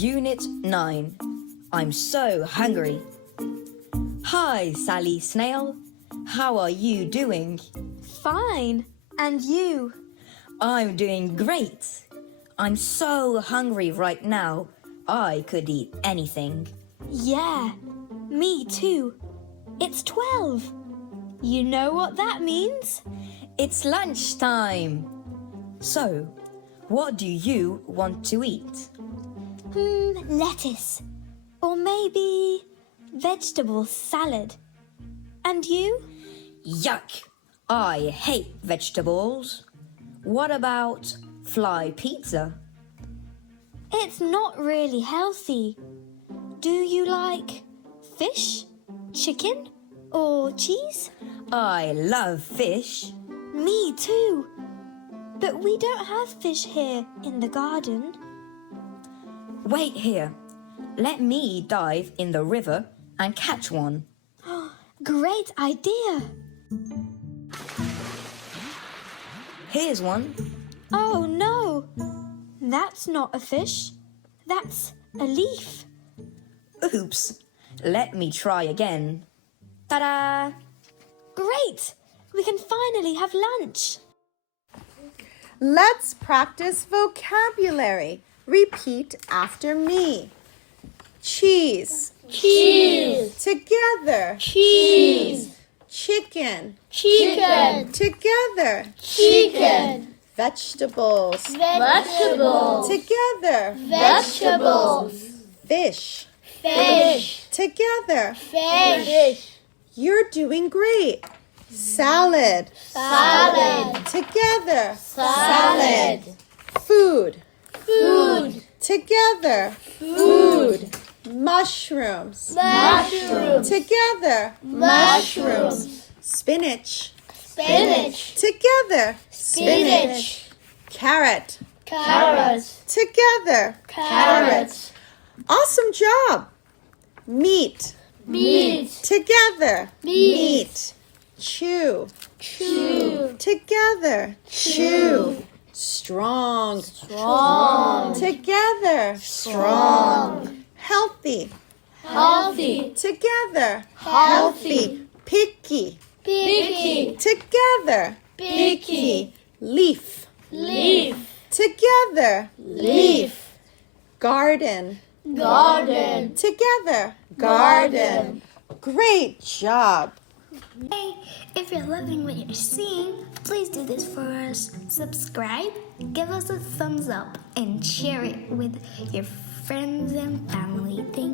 Unit 9. I'm so hungry. Hi, Sally Snail. How are you doing? Fine. And you? I'm doing great. I'm so hungry right now. I could eat anything. Yeah, me too. It's 12. You know what that means? It's lunchtime. So, what do you want to eat? Lettuce. Or maybe vegetable salad. And you? Yuck! I hate vegetables. What about fly pizza? It's not really healthy. Do you like fish, chicken, or cheese? I love fish. Me too. But we don't have fish here in the garden. Wait here. Let me dive in the river and catch one. Great idea. Here's one. Oh no, that's not a fish. That's a leaf. Oops. Let me try again. Ta-da! Great, we can finally have lunch. Let's practice vocabulary. Repeat after me. Cheese. Cheese. Together. Cheese. Chicken. Chicken. Together. Chicken. Vegetables. Vegetables. Together. Vegetables. Fish. Fish. Together. Fish. You're doing great. Salad. Salad. Together. Salad. Food. Food. Together. Food. Mushrooms. Mushrooms. Together. Mushrooms. Spinach. Spinach. Together. Spinach. Carrot. Carrots. Together. Carrots. Awesome job. Meat. Meat. Together. Meat. Chew. Chew. Together. Chew. Strong. Strong. Together. Strong. Healthy. Healthy. Together. Healthy. Picky. Picky. Together. Picky. Leaf. Leaf. Together. Leaf. Garden. Garden. Together. Garden. Great job. Hey, if you're loving what you're seeing, please do this for us. Subscribe, give us a thumbs up, and share it with your friends and family. Thank